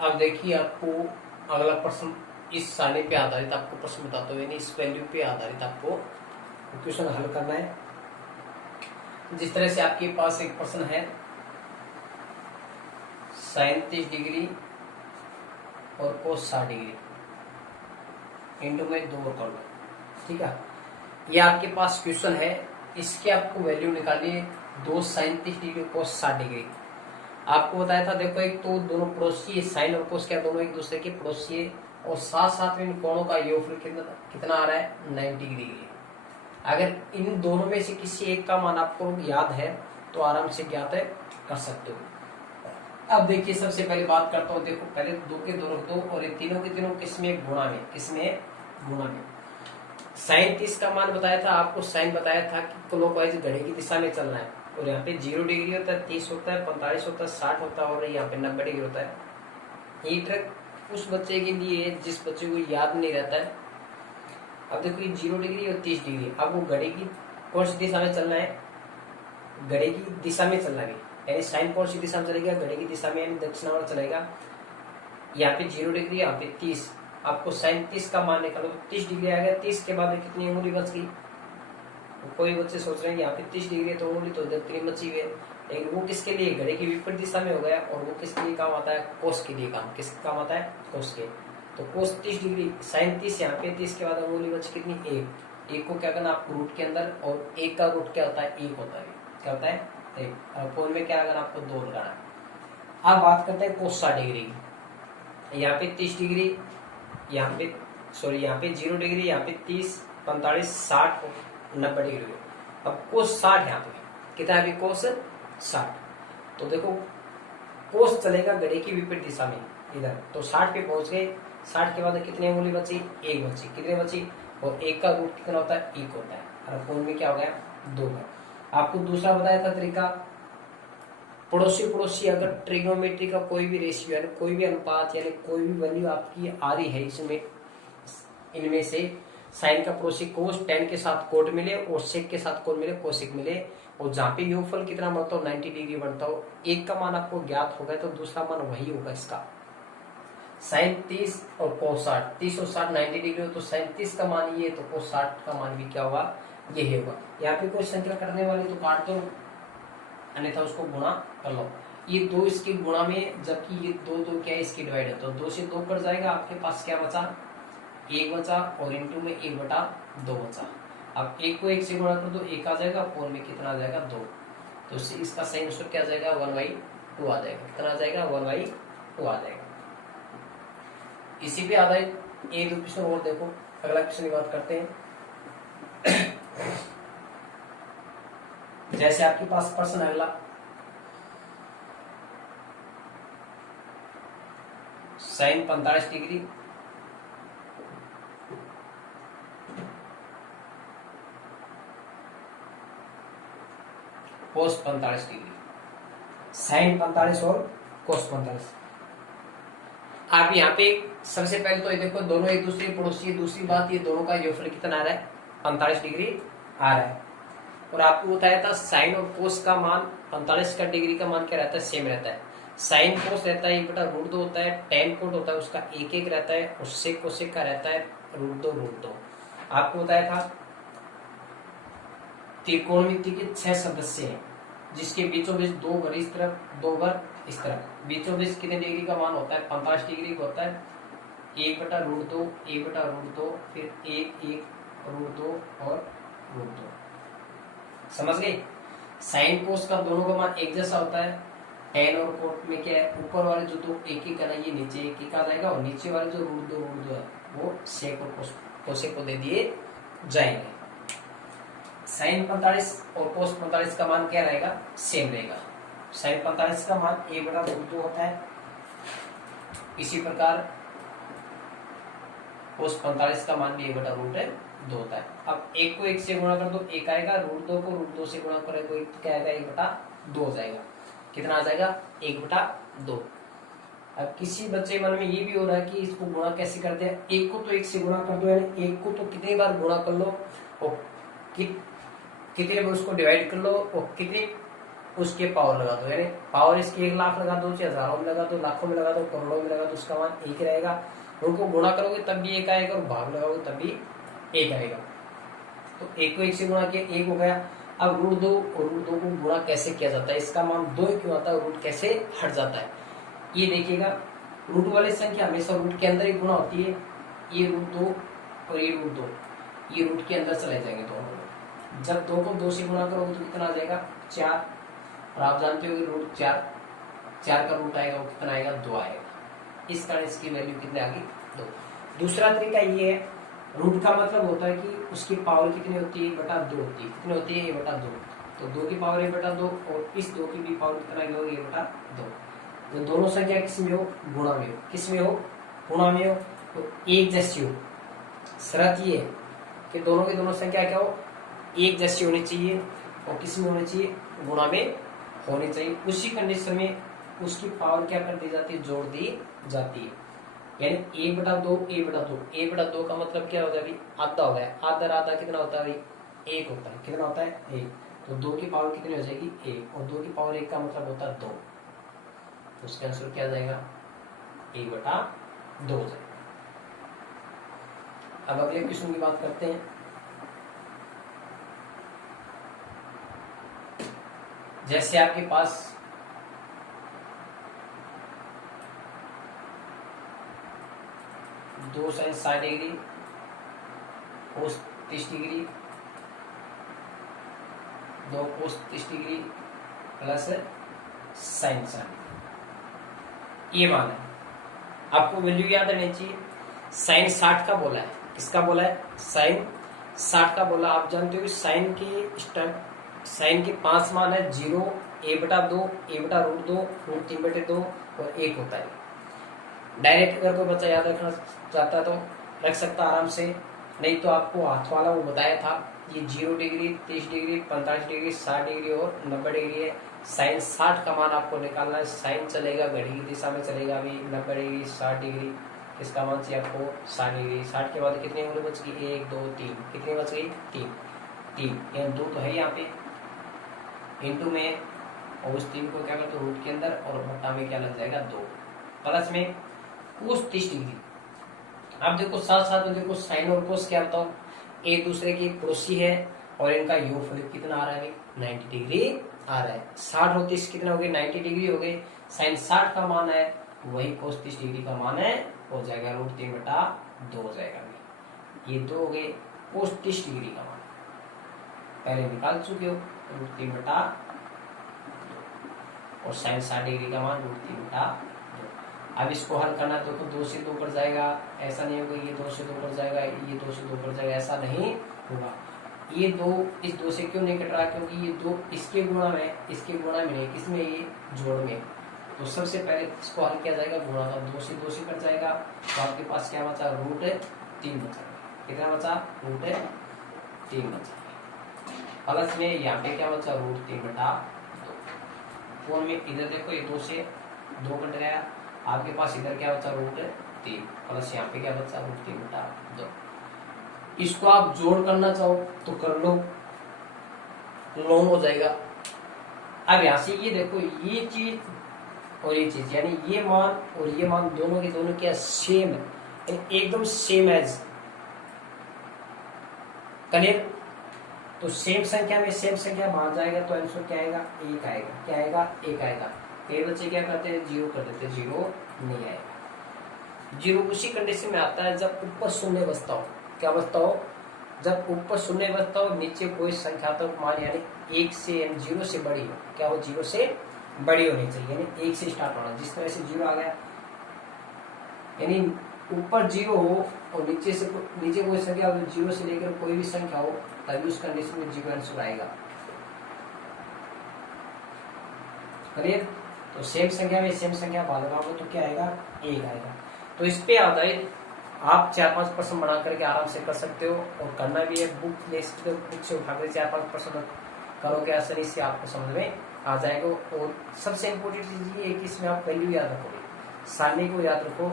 अब देखिए आपको अगला प्रश्न इस सारणी पे आधारित आपको प्रश्न बताते हुए, इस वैल्यू पे आधारित आपको क्वेश्चन हल करना है। जिस तरह से आपके पास एक प्रश्न है 37 डिग्री और कोस 60 डिग्री इंटू में 2 और कर लो, ठीक है। ये आपके पास क्वेश्चन है, इसके आपको वैल्यू निकालिए 2 37 डिग्री कोस 60 डिग्री। आपको बताया था देखो, एक तो दोनों पड़ोसी है, साइन और कोस क्या दोनों एक दूसरे के पड़ोसी है, और साथ साथ में इन कोणों का योगफल कितना आ रहा है 90 डिग्री। अगर इन दोनों में से किसी एक का मान आपको याद है तो आराम से ज्ञात है कर सकते हो। अब देखिए सबसे पहले बात करता हूँ, देखो पहले दो के दोनों दो और ये तीनों के तीनों किसमें गुणा में, किसमें गुणा में। साइन 30 का मान बताया था आपको, साइन बताया था कि क्लॉकवाइज घड़ी की दिशा में चलना है, और यहाँ पे 0 डिग्री होता है, 30 होता है, 45 होता है, 60 होता है, और यहाँ पे 90 डिग्री होता है। ये ट्रिक उस बच्चे के लिए जिस बच्चे को याद नहीं रहता है। अब देखो ये 0 डिग्री और 30 डिग्री, अब वो घड़ी की कौन सी दिशा में चलना है, घड़ी की दिशा में चलना है, यानी साइन कौन सी दिशा में चलेगा, घड़ी की दिशा में, यानी दक्षिणावर्त चलेगा। यहाँ पे 0 डिग्री, यहाँ पे 30, आपको साइन 30 का मान निकालो, 30 डिग्री आ गया, 30 के बाद कितनी उंगली बच गई। कोई बच्चे सोच रहे हैं यहाँ पे 30 डिग्री है तो उंगली तो इधर 3 बची हुई है, लेकिन वो किसके लिए, घड़ी की विपरीत दिशा में हो गया, और वो किसके लिए काम आता है, कोस के लिए काम, किसके काम आता है, कोस के। तो कोस 30 डिग्री, साइन 30, यहाँ पे 30 के बाद उंगली बची कितनी, एक को क्या करना आपको रूट के अंदर, और एक का रूट क्या होता है, एक होता है, क्या होता है एक, और कोण में क्या लगाना आपको 2 लगाना है। अब बात करते हैं कोस 60 डिग्री की। यहाँ पे 30 डिग्री, यहाँ पे सॉरी यहाँ पे 0 डिग्री, यहाँ पे 30, 45, 60, 90 डिग्री। अब कोस 60 यहाँ पे कितना है, कोस 60। तो देखो कोस चलेगा घड़ी की विपरीत दिशा में इधर, तो 60 पे पहुंच गए। 60 के बाद कितनी उंगली बची, एक बची, कितनी बची, और एक का रूट कितना होता है, एक होता है, और कोण में क्या हो गया 2 है। आपको दूसरा बताया था तरीका, पड़ोसी पड़ोसी अगर ट्रिग्नोमेट्री का कोई भी रेशियो है, कोई भी अनुपात यानी कोई भी वैल्यू आपकी आ रही है इसमें, इनमें से साइन का पड़ोसी कोस, टेन के साथ कोट मिले और सेक के साथ कोण मिले, कोसिक मिले, और जहाँ पे योगफल कितना बनता हो 90 डिग्री बनता हो, एक का मान आपको ज्ञात होगा तो दूसरा मान वही होगा इसका। साइन 30 और कोस 60, 30 और 60 90 डिग्री हो तो साइन 30 का मान ये, तो कोस 60 का मान भी क्या होगा, ये होगा। यहाँ पे कोई संख्या करने वाली तो काट दो, अन्यथा उसको गुणा कर लो। ये 2 इसकी गुणा में, जबकि ये 2 क्या है इसकी डिवाइड है, तो 2 से 2 कट जाएगा, आपके पास क्या बचा, 1 बचा, और इंटू में 1/2 बचा। अब 1 को 1 से गुणा कर दो, 1 आ जाएगा, कोण में कितना आ जाएगा 2, तो इसका सही आंसर क्या आ जाएगा 1/2 आ जाएगा, कितना आ जाएगा 1/2 आ जाएगा। इसी पे आधारित एक दो क्वेश्चन और देखो, अगला क्वेश्चन की बात करते हैं। जैसे आपके पास प्रश्न अगला, sine 45 degree cos 45 degree, sine 45 और कोस 45। आप यहाँ पे सबसे पहले तो ये देखो दोनों एक दूसरे पड़ोसी है, दूसरी बात ये दोनों का योगफल कितना आ रहा है 45 डिग्री आ रहा है, और आपको बताया था साइन और कोस का मान 45 का डिग्री का मान क्या रहता है, सेम रहता है। साइन कोस रहता है 1/√2 होता है, टेन कोट होता है उसका 1 रहता है, और सेक कोसेक का रहता है √2 आपको बताया था। त्रिकोणमिति के 6 सदस्य हैं, जिसके बीचों बीच 2 घर इस तरफ, 2 घर इस तरफ, बीचों बीच कितने डिग्री का मान होता है 45 डिग्री का होता है, 1/√2, 1/√2, फिर 1/√2 और √2। समझ गए। साइन कोस का दोनों का मान एक जैसा होता है, टेन और कोट में क्या है, ऊपर वाले जो 2 1 का ना, ये नीचे 1 आ जाएगा, और नीचे वाले जो √2 है वो सेक और कोसेक को दे दिए जाएंगे। साइन 45 और कोस 45 का मान क्या रहेगा, सेम रहेगा। साइन 45 का मान 1/√2 होता है, इसी प्रकार कोस 45 का मान भी 1/√2 होता है। अब 1 को 1 से गुणा कर दो, 1 आएगा, √2 को √2 से गुणा करें तो क्या आएगा 1/2 हो जाएगा, कितना आ जाएगा 1/2। अब किसी बच्चे मन में ये भी हो रहा है कि इसको गुणा कैसे करते हैं, 1 को तो 1 से गुणा कर दो, यानी 1 को तो कितनी बार गुणा कर लो, और कितने बार उसको डिवाइड कर लो, और कितनी उसके पावर लगा दो, यानी पावर इसकी 1 लाख लगा दो, चाहे हजारों में लगा दो, लाखों में लगा दो, करोड़ों में लगा दो, उसका मान 1 रहेगा। उनको गुणा करोगे तब भी 1 आएगा, और भाग लगाओगे तब भी 1 आएगा। तो 1 को 1 से गुणा किया, 1 हो गया। अब रूट 2, और रूट 2 को गुणा कैसे किया जाता है, इसका मान 2 क्यों आता है, रूट कैसे हट जाता है, ये देखिएगा। रूट वाली संख्या हमेशा रूट के अंदर ही गुणा होती है। ये रूट 2 और ये रूट 2, ये रूट के अंदर चले जाएंगे दोनों। जब 2 को 2 से गुणा करोगे तो कितना आ जाएगा, 4। और आप जानते हो कि रूट 4 का रूट आएगा वो कितना आएगा, 2 आएगा। इस कारण इसकी वैल्यू कितने आ गई, 2। दूसरा तरीका ये है, रूट का मतलब होता है कि उसकी पावर कितनी होती है, बटा 2 होती है। कितनी होती है, ये बटा 2। तो 2 की पावर 1/2, और इस 2 की भी पावर कितना होगी, 1/2। तो दोनों संख्या किस में हो, गुणा में हो। किस में हो, गुणा में हो। तो एक जैसी हो। शर्त ये है कि दोनों की दोनों संख्या क्या हो, एक जैसी होनी चाहिए, और किस में होनी चाहिए, गुणा में होनी चाहिए। उसी कंडीशन में उसकी पावर क्या कर दी जाती है, जोड़ दी जाती है। यानी 1/2, 1/2, 1/2 का मतलब क्या होगा, अभी आधा हो गया। आधा आधा कितना होता है, 1 होता है। कितना होता है, 1। तो 2 की पावर कितनी हो जाएगी, 1, और 2 की पावर 1 का मतलब होता है 2। तो उसका आंसर क्या जाएगा, 1/2 हो जाएगा। अब अगले क्वेश्चन की बात करते हैं। जैसे आपके पास दो sin 60 degree, cos 30 degree, 2 cos 30 degree plus sin 60, ये मान है। आपको वैल्यू याद रहनी चाहिए। sin 60 का बोला है, किसका बोला है, sin 60 का बोला। आप जानते हो कि sin के 5 मान है, 0, a/2, a/√2, √3/2 और 1 होता है। डायरेक्ट अगर कोई बच्चा याद रखना चाहता तो रख सकता आराम से, नहीं तो आपको हाथ वाला वो बताया था, ये 0 डिग्री, 30 डिग्री, 45 डिग्री, 60 डिग्री और 90 डिग्री है। sin 60 का मान आपको निकालना है। sin चलेगा, घड़ी की दिशा में चलेगा, अभी 90 डिग्री, 60 डिग्री, किसका मान चाहिए आपको, 60 डिग्री। 60 के बाद कितनी उंगली बच गई, 1 2 3, कितनी बच गई, 3। यहाँ 2 तो है यहाँ पे, इंटू में, और उस 3 को क्या करते हो, रूट के अंदर, और बट्टा में क्या लग जाएगा, 2, प्लस में cos 30 डिग्री। आप देखो साथ साथ में देखो, साइन और कोस क्या बताओ, एक दूसरे की पड़ोसी है, और इनका योगफल कितना आ रहा है, 90 डिग्री आ रहा है। 60 और 30 कितना हो गए, 90 डिग्री हो गए। साइन 60 का मान है, वही कोस 30 डिग्री का मान है, हो जाएगा √3/2 हो जाएगा। ये 2 हो गए कोस 30 डिग्री का मान, पहले निकाल चुके हो, √3/2, और साइन 60 डिग्री का मान √3/2। अब इसको हल करना तो 2 से 2 कट जाएगा, ऐसा नहीं होगा ये 2 से 2 कट जाएगा, ये 2 से 2 कट जाएगा, ऐसा नहीं होगा। ये 2 इस 2 से क्यों नहीं कट रहा, क्योंकि ये 2 इसके गुणा में, इसके गुणा में नहीं, किसमें, ये जोड़ में। तो सबसे पहले इसको हल किया जाएगा, गुणा का 2 से 2 से कट जाएगा, तो आपके पास क्या बचा, √3 बचा। कितना बचा, √3 बचा। प्लस में यहाँ पे क्या बचा, √3/2। फोन में इधर देखो, ये 2 से 2 कट गया, आपके पास इधर क्या बचा, √3, प्लस यहाँ पे क्या बचा, √3/2। इसको आप जोड़ करना चाहो तो कर लो, लॉन्ग हो जाएगा। अब यहां से ये देखो, ये चीज और ये चीज, यानी ये मान और ये मान दोनों के दोनों क्या सेम है, एकदम सेम एज। क्लियर। तो सेम संख्या में सेम संख्या मान जाएगा तो आंसर क्या आएगा, 1 आएगा। क्या आएगा, 1 आएगा। कई बच्चे क्या करते हैं, 0 कर देते, 0 नहीं आएगा। 0 उसी कंडीशन में आता है जब ऊपर शून्य बचता हो। क्या बचता हो, जब ऊपर शून्य बचता हो, नीचे कोई संख्यात्मक मान यानी 1 से, यानी 0 से बड़ी हो। क्या हो, 0 से बड़ी होनी चाहिए, यानी 1 से स्टार्ट होना। जिस तरह से 0 आ गया, यानी ऊपर 0 हो और नीचे से नीचे कोई संख्या हो, 0 से लेकर कोई भी संख्या हो, तभी उस कंडीशन में 0 आंसर आएगा। क्लियर। तो सेम संख्या में सेम संख्या भाग लगाओगे तो क्या आएगा, 1 आएगा। तो इस पे आधारित आप 4-5 प्रश्न बना करके आराम से कर सकते हो, और करना भी है। बुक ले सकते हो, बुक से उठाकर 4-5 प्रश्न करोगे, आसानी से आपको समझ में आ जाएगा। और सबसे इम्पोर्टेंट चीज ये है कि इसमें आप वैल्यू याद रखोगे, सारणी को याद रखो।